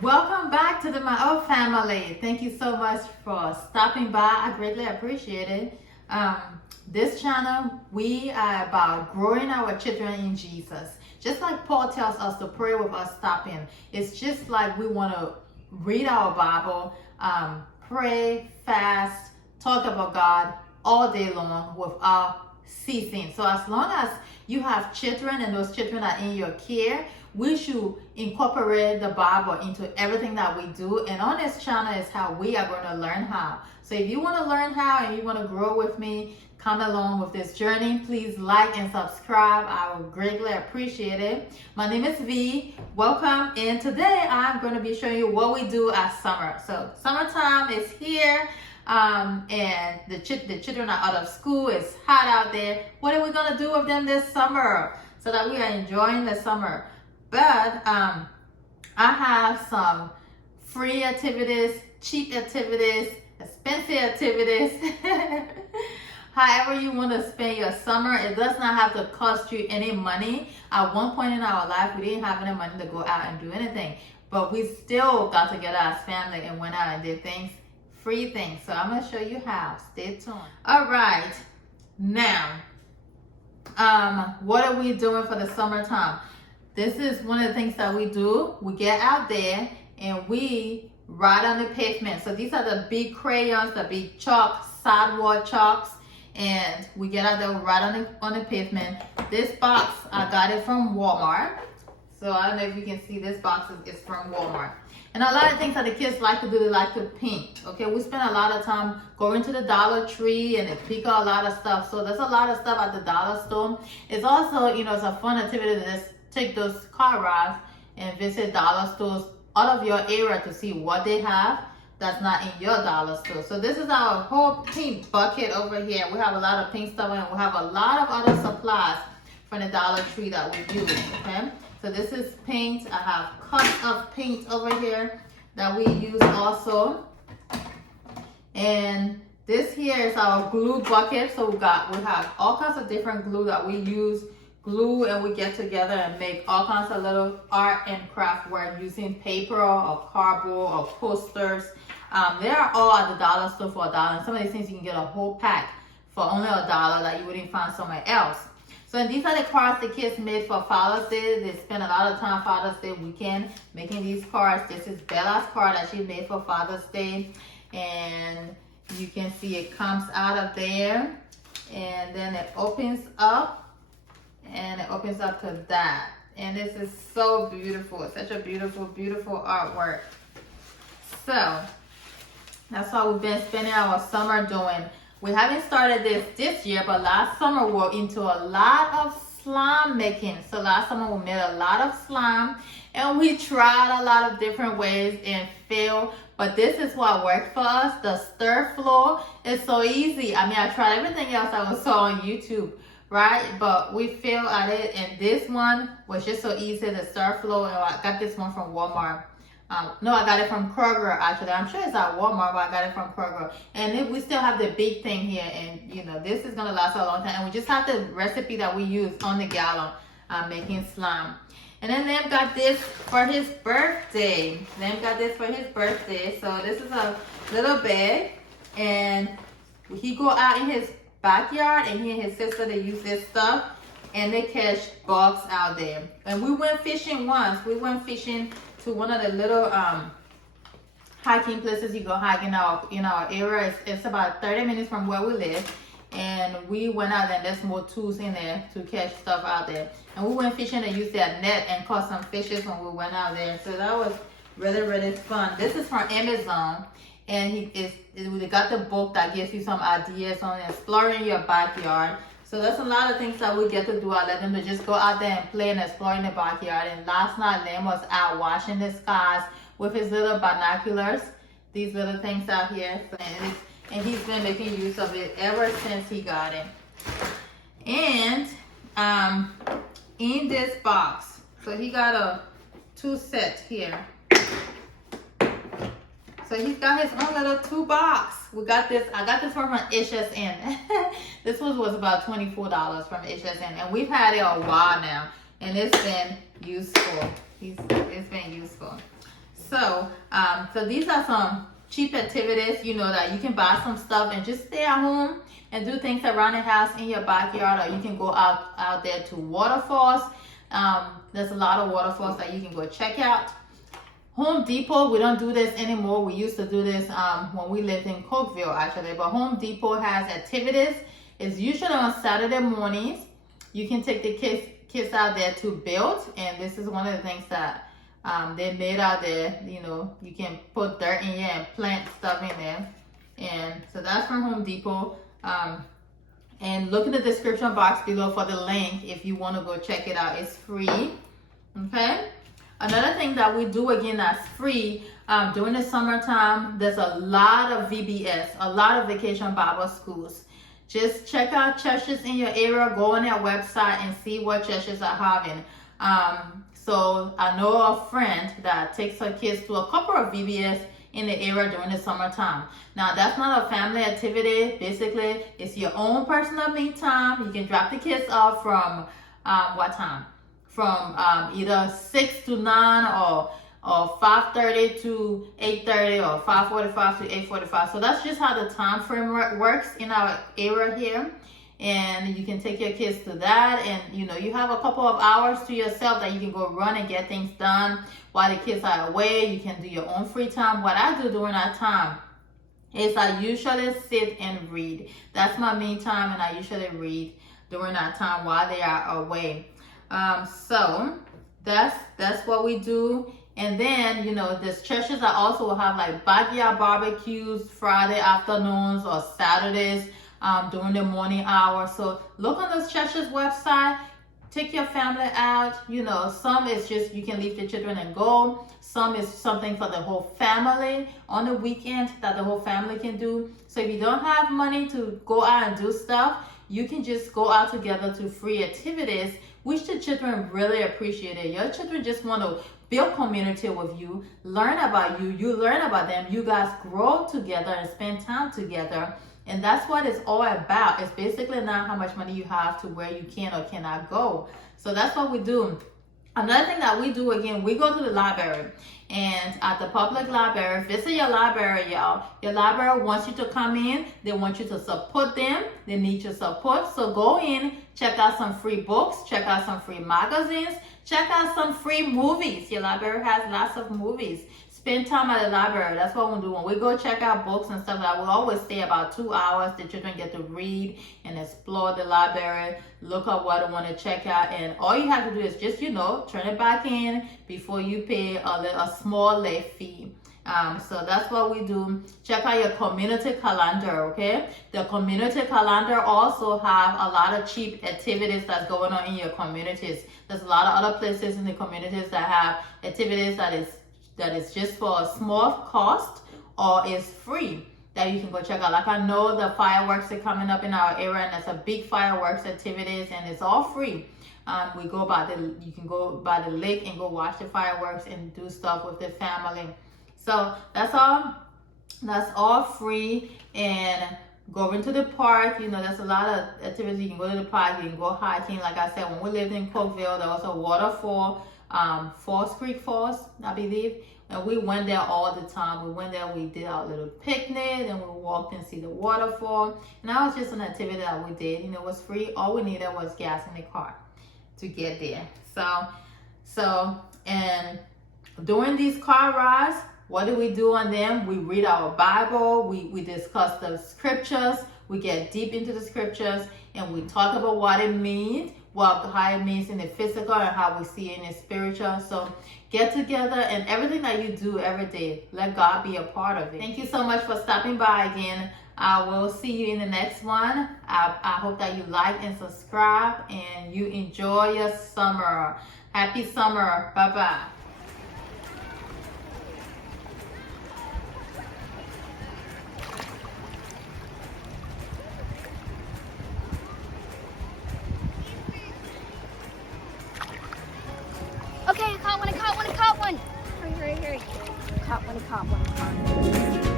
Welcome back to the My Old Family. Thank you so much for stopping by. I greatly appreciate it. Um, this channel, we are about growing our children in Jesus. Just like Paul tells us to pray with us stopping. It's just like we want to read our Bible, pray, fast, talk about God all day long without ceasing. So as long as you have children and those children are in your care, we should incorporate the Bible into everything that we do. And on this channel is how we are going to learn how. So if you want to learn how and you want to grow with me, come along with this journey, please like and subscribe. I would greatly appreciate it. My name is V. Welcome. And today I'm going to be showing you what we do at summer. So summertime is here. And the children are out of school. It's hot out there. What are we going to do with them this summer so that we are enjoying the summer? But I have some free activities, cheap activities, expensive activities. However you want to spend your summer, it does not have to cost you any money. At one point in our life, we didn't have any money to go out and do anything. But we still got together as family and went out and did things, free things. So I'm going to show you how. Stay tuned. All right. Now, what are we doing for the summertime? This is one of the things that we do. We get out there and we ride on the pavement. So these are the big crayons, the big chalk, sidewalk chalks. And we get out there, we ride on the pavement. This box, I got it from Walmart. So I don't know if you can see this box is from Walmart. And a lot of things that the kids like to do, they like to paint. Okay, we spend a lot of time going to the Dollar Tree and they pick out a lot of stuff. So there's a lot of stuff at the dollar store. It's also, it's a fun activity to just take those car rides and visit dollar stores out of your area to see what they have that's not in your dollar store. So this is our whole paint bucket over here. We have a lot of paint stuff and we have a lot of other supplies from the Dollar Tree that we use, okay? So this is paint. I have cups of paint over here that we use also. And this here is our glue bucket. So we have all kinds of different glue that we use. Glue, and we get together and make all kinds of little art and craft work using paper or cardboard or posters. They're all at the dollar store for $1. And some of these things you can get a whole pack for only $1 that you wouldn't find somewhere else. So these are the cards the kids made for Father's Day. They spend a lot of time Father's Day weekend making these cards. This is Bella's card that she made for Father's Day. And you can see it comes out of there. And then it opens up. And it opens up to that. And this is so beautiful. It's such a beautiful, beautiful artwork. So that's what we've been spending our summer doing. We haven't started this year, but last summer we were into a lot of slime making. So last summer we made a lot of slime and we tried a lot of different ways and failed. But this is what worked for us. The stir floor is so easy. I mean, I tried everything else I saw on YouTube, right? But we failed at it, and this one was just so easy, the stir floor. And I got this one from Walmart. No, I got it from Kroger, actually. I'm sure it's at Walmart, but I got it from Kroger. And we still have the big thing here, and this is gonna last a long time. And we just have the recipe that we use on the gallon, making slime. And then Liam got this for his birthday. So this is a little bag, and he go out in his backyard, and he and his sister, they use this stuff and they catch bugs out there. And we went fishing once. We went fishing to one of the little hiking places you go hike in our area. It's about 30 minutes from where we live, and we went out there and there's more tools in there to catch stuff out there. And we went fishing and used that net and caught some fishes when we went out there. So that was really, really fun. This is from Amazon. And they got the book that gives you some ideas on exploring your backyard. So there's a lot of things that we get to do. I let them to just go out there and play and explore in the backyard. And last night, Liam was out watching the skies with his little binoculars. These little things out here. And he's been making use of it ever since he got it. And in this box, so he got a 2 set here. So he's got his own little 2 box. We got this. I got this from HSN. This was about $24 from HSN, and we've had it a while now, and it's been useful. It's been useful. So So these are some cheap activities, you know, that you can buy some stuff and just stay at home and do things around the house in your backyard, or you can go out there to waterfalls. There's a lot of waterfalls that you can go check out. Home Depot, we don't do this anymore. We used to do this when we lived in Cokeville, actually. But Home Depot has activities. It's usually on Saturday mornings. You can take the kids out there to build, and this is one of the things that they made out there. You know, you can put dirt in here and plant stuff in there. And so that's from Home Depot. And look in the description box below for the link if you want to go check it out. It's free. Okay. Another thing that we do, again, that's free, during the summertime, there's a lot of VBS, a lot of Vacation Bible Schools. Just check out churches in your area, go on their website and see what churches are having. So I know a friend that takes her kids to a couple of VBS in the area during the summertime. Now, that's not a family activity. Basically, it's your own personal me time. You can drop the kids off from what time? From either 6 to 9 or 5:30 to 8:30 or 5:45 to 8:45. So that's just how the time frame works in our area here. And you can take your kids to that, and you know, you have a couple of hours to yourself that you can go run and get things done while the kids are away. You can do your own free time. What I do during that time is I usually sit and read. That's my me time, and I usually read during that time while they are away. So that's what we do. And then, you know, there's churches that also will have like backyard barbecues Friday afternoons or Saturdays during the morning hour. So look on those churches' website. Take your family out. You know, some is just you can leave the children and go. Some is something for the whole family on the weekend that the whole family can do. So if you don't have money to go out and do stuff, you can just go out together to free activities, which the children really appreciate it. Your children just want to build community with you, learn about you, you learn about them, you guys grow together and spend time together. And that's what it's all about. It's basically not how much money you have to where you can or cannot go. So that's what we do. Another thing that we do, again, we go to the library. And at the public library, visit your library, y'all. Your library wants you to come in. They want you to support them. They need your support. So go in, check out some free books, check out some free magazines, check out some free movies. Your library has lots of movies. Spend time at the library. That's what we do. When we go check out books and stuff, like we always stay about 2 hours. The children get to read and explore the library, look at what they want to check out. And all you have to do is just, you know, turn it back in before you pay a small late fee. So that's what we do. Check out your community calendar, okay? The community calendar also have a lot of cheap activities that's going on in your communities. There's a lot of other places in the communities that have activities that is just for a small cost or is free that you can go check out. Like I know the fireworks are coming up in our area, and there's a big fireworks activities, and it's all free. You can go by the lake and go watch the fireworks and do stuff with the family. So that's all free. And going to the park, you know, there's a lot of activities. You can go to the park, you can go hiking. Like I said, when we lived in Cokeville, there was a waterfall, Falls Creek Falls, I believe. And we went there all the time. We went there, we did our little picnic, and we walked and see the waterfall. And that was just an activity that we did. You know, it was free. All we needed was gas in the car to get there. So and during these car rides, what do we do on them? We read our Bible, we discuss the scriptures, we get deep into the scriptures, and we talk about what it means, how it means in the physical and how we see it in the spiritual. So get together, and everything that you do every day, let God be a part of it. Thank you so much for stopping by again. I will see you in the next one. I hope that you like and subscribe and you enjoy your summer. Happy summer. Bye-bye. Okay, I caught one. Hurry. Caught one.